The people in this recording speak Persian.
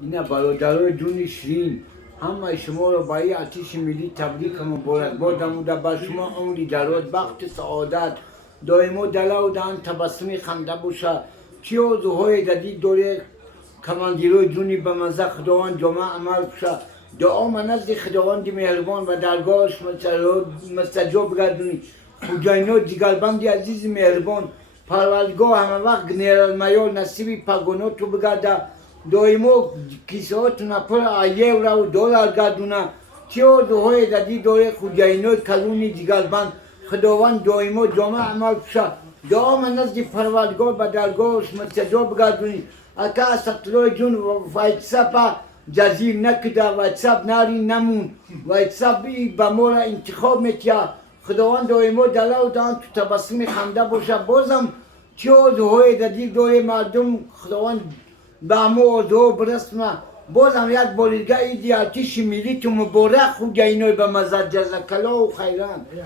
اینا برادرای جون شیرین، همه شما رو با این آتش ملی تبریک مبارک بادم و بر شما عمری دراز، بخت سعادت دائم و دلا و دان تبسمی خنده باشه. چی آرزوهای دادی دوره کماندیروی جونی به مزه خداوند جامعه عمل بشه. دعا من نزد خداوند مهربان و درگاهش مستجاب گردونی. خداینا جگربند عزیز مهربان، پروردگار همه وقت گنرالمیال نصیبی پگانو تو بگرده. دائما کیسه هاتون پر آیه و دلار گردونه. چه آرزوهای دادی دوره خداینا کلونی جگربند، خداوند دائما جامعه عمل بشه. دعا من نزد پروردگار به درگاهش مستجاب گردونی. اکا سطلوی جون وایتساپ جزیر نکده، وایتساپ ناری نمون، وایتساپ به ما انتخاب میتیا. خداوند دائما دلا و دان تو تبسم خنده باشه. بازم چه آرزوهای دادی دوره مردم خداوند به همه آرزوها برسونه. بازم یک بار دیگه عید آتش ملی تو مبارک خود اینای به مزد جزاک الله و خیران.